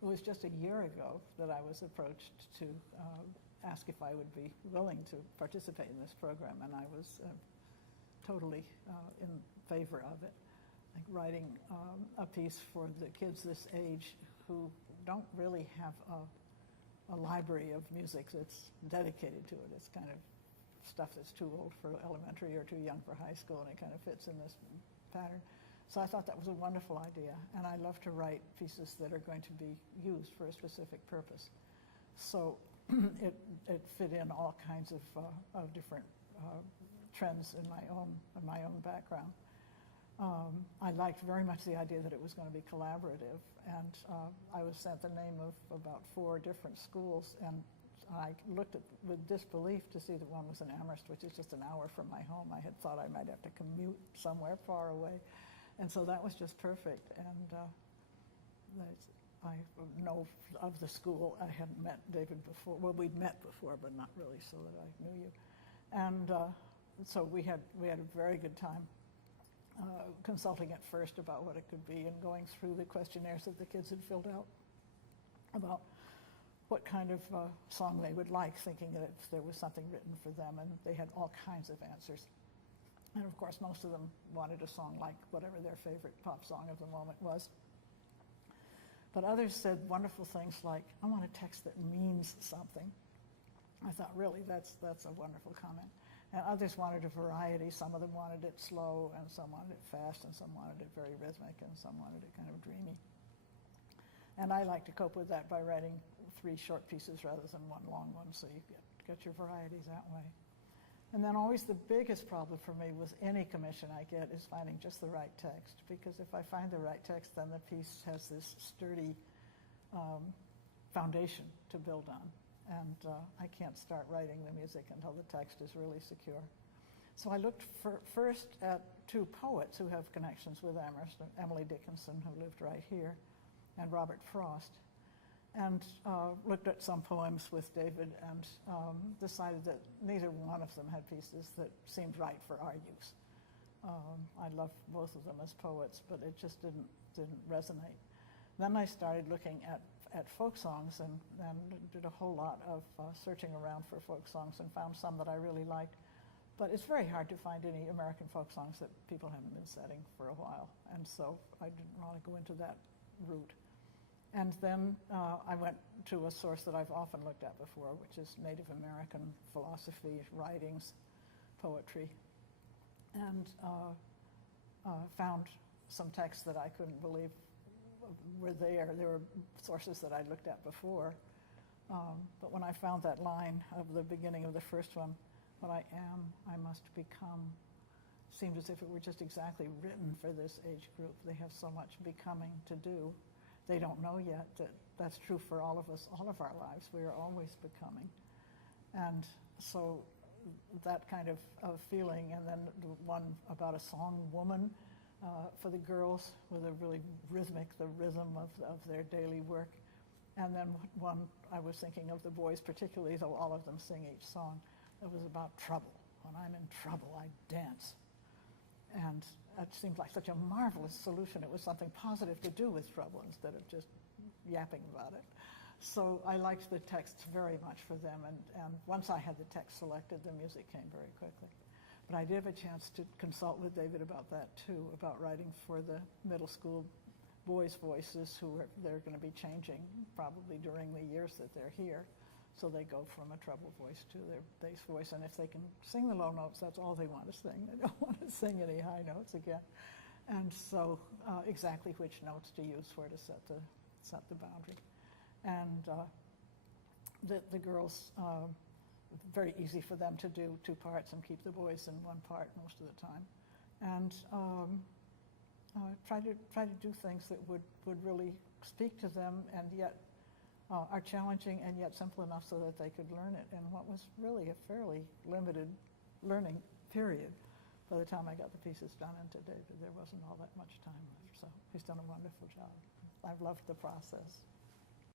It was just a year ago that I was approached to ask if I would be willing to participate in this program, and I was totally in favor of it. Like writing a piece for the kids this age who don't really have a library of music that's dedicated to it. It's kind of stuff that's too old for elementary or too young for high school, and it kind of fits in this pattern. So I thought that was a wonderful idea, and I love to write pieces that are going to be used for a specific purpose. So it fit in all kinds of different trends in my own background. I liked very much the idea that it was going to be collaborative, and I was sent the name of about 4 different schools, and I looked at with disbelief to see that one was in Amherst, which is just an hour from my home. I had thought I might have to commute somewhere far away, and so that was just perfect. And I know of the school. I hadn't met David before. Well, we'd met before, but not really so that I knew you. And so we had a very good time consulting at first about what it could be and going through the questionnaires that the kids had filled out about what kind of song they would like, thinking that if there was something written for them, and they had all kinds of answers. And of course, most of them wanted a song like whatever their favorite pop song of the moment was. But others said wonderful things like, I want a text that means something. I thought, really, that's a wonderful comment. And others wanted a variety. Some of them wanted it slow, and some wanted it fast, and some wanted it very rhythmic, and some wanted it kind of dreamy. And I like to cope with that by writing 3 short pieces rather than 1 long one, so you get your varieties that way. And then always the biggest problem for me with any commission I get is finding just the right text, because if I find the right text, then the piece has this sturdy foundation to build on. And I can't start writing the music until the text is really secure. So I looked first at 2 poets who have connections with Amherst, Emily Dickinson, who lived right here, and Robert Frost, and looked at some poems with David and decided that neither one of them had pieces that seemed right for our use. I love both of them as poets, but it just didn't resonate. Then I started looking at folk songs and did a whole lot of searching around for folk songs and found some that I really liked. But it's very hard to find any American folk songs that people haven't been setting for a while, and so I didn't want to go into that route. And then I went to a source that I've often looked at before, which is Native American philosophy, writings, poetry, and found some texts that I couldn't believe were there. There were sources that I'd looked at before, but when I found that line of the beginning of the first one, what I am, I must become, seemed as if it were just exactly written for this age group. They have so much becoming to do. They don't know yet that that's true for all of us, all of our lives. We are always becoming. And so that kind of feeling, and then the one about a song woman for the girls with a really the rhythm of their daily work. And then one, I was thinking of the boys particularly, though all of them sing each song, that was about trouble. When I'm in trouble, I dance. And it seemed like such a marvelous solution. It was something positive to do with trouble instead of just yapping about it. So I liked the text very much for them, and once I had the text selected, the music came very quickly. But I did have a chance to consult with David about that too, about writing for the middle school boys' voices they're going to be changing probably during the years that they're here. So they go from a treble voice to their bass voice, and if they can sing the low notes, that's all they want to sing. They don't want to sing any high notes again. And so exactly which notes to use where to set the boundary. And the girls, very easy for them to do 2 parts and keep the boys in 1 part most of the time. And try to do things that would really speak to them and yet are challenging and yet simple enough so that they could learn it in what was really a fairly limited learning period. By the time I got the pieces done into David, there wasn't all that much time left, so he's done a wonderful job. I've loved the process.